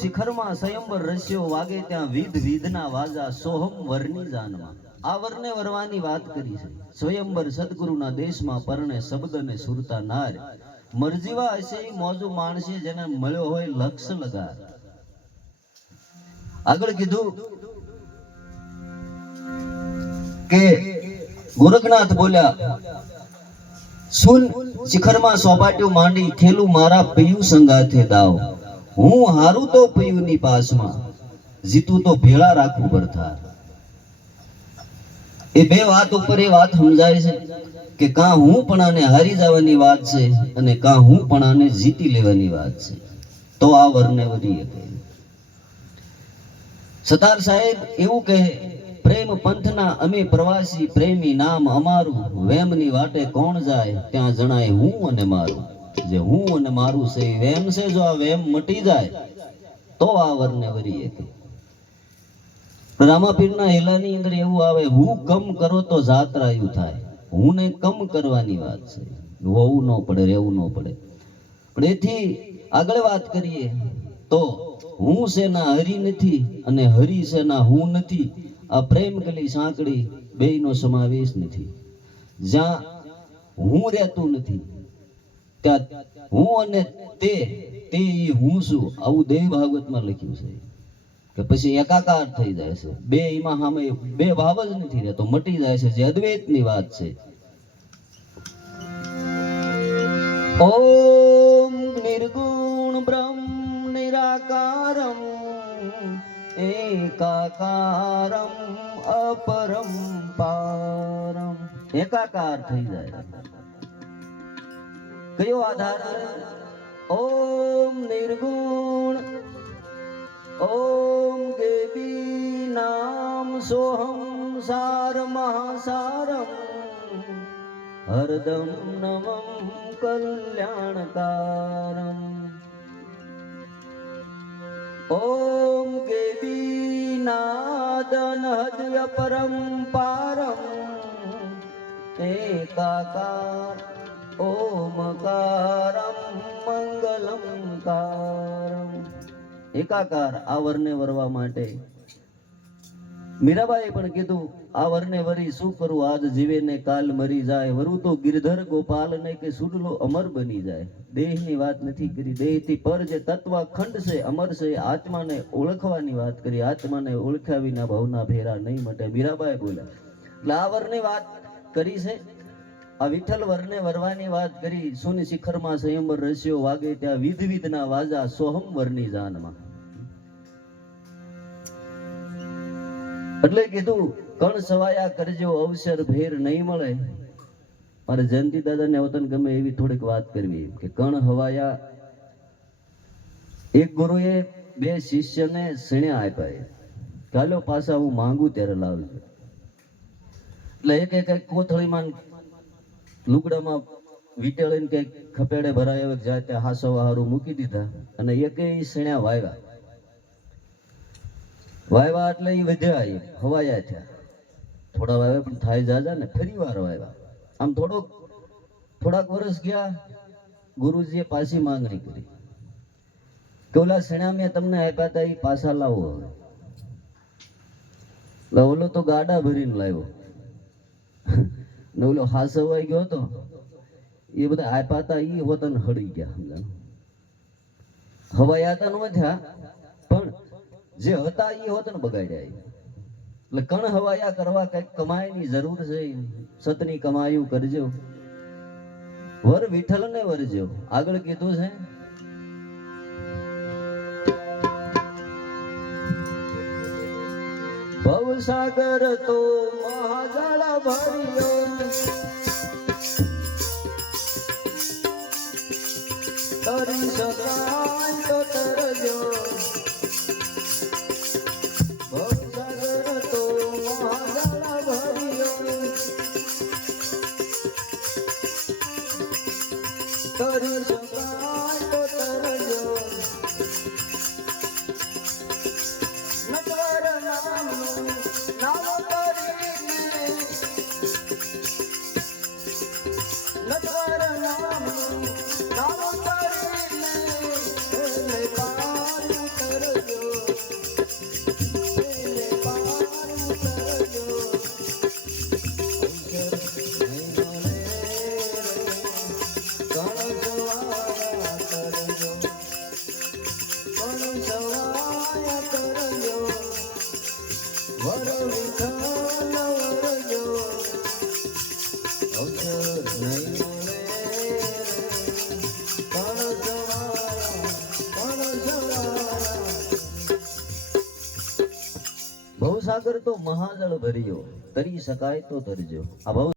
શિખરમાં સ્વયંવર રસ્યો વાગે ત્યાં વિધ વિધના વાજા સોહમ વરની જાનમાં. આ વરને વરવાની વાત કરી છે. સ્વયંવર સદગુરુના દેશમાં પરણે શબ્દને સુરતા નાર. મરજીવા હશે મોજુ માણસે જેને મળ્યો હોય લક્ષ લગાર. આગળ કીધું કે ગોરખનાથ બોલ્યા, સુન શિખરમાં સોપાટ્યું માંડી ખેલું મારા પૈયું સંગાથે દાવ. હું હારું તો પૈયુંની પાસમાં, જીતું તો ભેળા રાખું પડથાર. એ બે વાત ઉપર એ વાત સમજાય છે કે કાં હું પણાને હારી જવાની વાત છે અને કાં હું પણાને જીતી લેવાની વાત છે. તો આ વરને વરી કહે. સતાર સાહેબ એવું કહે, પ્રેમ પંથના અમે પ્રવાસી પ્રેમી નામ અમારું. વેમની વાટે કોણ જાય ત્યાં જણાય હું અને મારું. જે હું અને મારું છે વેમ છે, જો આ વેમ મટી જાય તો આ વરને વરી કહે. રામાપીરના હેલાની અંદર એવું આવે, હું કમ કરો તો જાત્રાયું થાય. હું ને કમ કરવાની વાત છે, હોવું ન પડે, રહેવું ન પડે. પણ એથી આગળ વાત કરીએ તો હું છે ના હરી નથી અને હરી છે ના હું નથી. આ પ્રેમ ગલી સાંકડી બેયનો સમાવેશ નથી. જ્યાં હું રહેતું નથી ત્યાં હું અને તે હું છું, આવું દેવ ભાગવતમાં લખ્યું છે. કે પછી એકાકાર થઈ જાય છે, બે એમાં સામે બે ભાવ જ નથી રહેતો, મટી જાય છે, જે અદ્વૈતની વાત છે. ઓમ નિર્ગુણ બ્રહ્મ નિરાકારમ એકાકારમ અપરમ પારમ. એકાકાર થઈ જાય. કયો આધાર? ઓમ નિર્ગુણ ઓમ દેવી નામ સોહમ સાર મહાસારમ હરદમ નમમ કલ્યાણકારમ. ઓમ દેવી નાદન હૃદય પરંપારમ એકાકાર ઓમકારમ મંગલમ કારમ. એકાકાર. આ વરને વરવા માટે મીરાબાઈએ પણ કીધું, આ વરને વરી શું કરું, આજ જીવે ને કાલ મરી જાય. વરુ તો ગિરધર ગોપાલ ને કે સુડલો અમર બની જાય. દેહની વાત નથી કરી, દેહથી પર જે તત્વ ખંડ છે, અમર છે, આત્માને ઓળખવાની વાત કરી. આત્માને ઓળખ્યા વિના ભવના ફેરા નહીં મટે. મીરાબાઈ બોલ્યા. એટલે આ વરની વાત કરી છે. આ વિઠ્ઠલ વરને વરવાની વાત કરી. સુન શિખરમાં સ્વયંવર રસ્યો વાગે ત્યાં વિધ વિધના વાજા સોહમ વરની જાનમાં. એટલે કીધું કણ સવાયા કરજો અવસર ભેર નહીં મળે. મારે જયંતિ દાદાને વતન ગમે એવી થોડીક વાત કરવી કે કણ હવાયા. એક ગુરુએ બે શિષ્યને શણ્યા આપ્યા, ચાલો પાછા હું માંગુ ત્યારે લાવજો. એટલે એક એક કોથળીમાં લુગડામાં વીટેળીને કઈક ખપેડે ભરાય જાય ત્યાં હાસવા હારું મૂકી દીધા. અને એક શણ્યા વાવ્યા એટલે એ વધ્યા, હવાયા થયા. થોડા વાવ્યા પણ થાય જાજા ને ફરી વાર વાવ્યા. આમ થોડાક વર્ષ ગયા, ગુરુજીએ પાછી માંગણી કરી કે ઓલા શેણા મેં તમને આપ્યા હતા એ પાછા લાવો. ઓલો તો ગાડા ભરીને લાવ્યો ને ઓલો હાસવાઈ ગયો હતો, એ બધા આપ્યા હતા એ હોતન હળી ગયા. સમજાણું? હવાયા હતા ન થયા પણ જે હતા એ હોતન બગાડ્યા. એટલે કણ હવાયા કરવા કઈક કમાઈની જરૂર છે. સતની કમાયું કરજો, વર વિઠ્ઠલ ને વરજો. આગળ કીધું છે ભવસાગર તો મહાજળ ભર્યો તરી શકાય તો તરજો ભવસાગર તો મહાજળ ભર્યો તરી શકાય તો તરજો નટવર નામનું નામ કરીને નટવર નામનું નામ કરીને એને પાર ઉતરજો એને પાર ઉતરજો અવસર નહીં મળે કણ સવાયા કરજો કણ સવાયા કરજો વર વિઠ્ઠલ વરજો અવસર નહીં મળે કણ સવાયા ભવસાગર તો મહાજળ ભર્યો તરી શકાય તો તરજો આ ભવ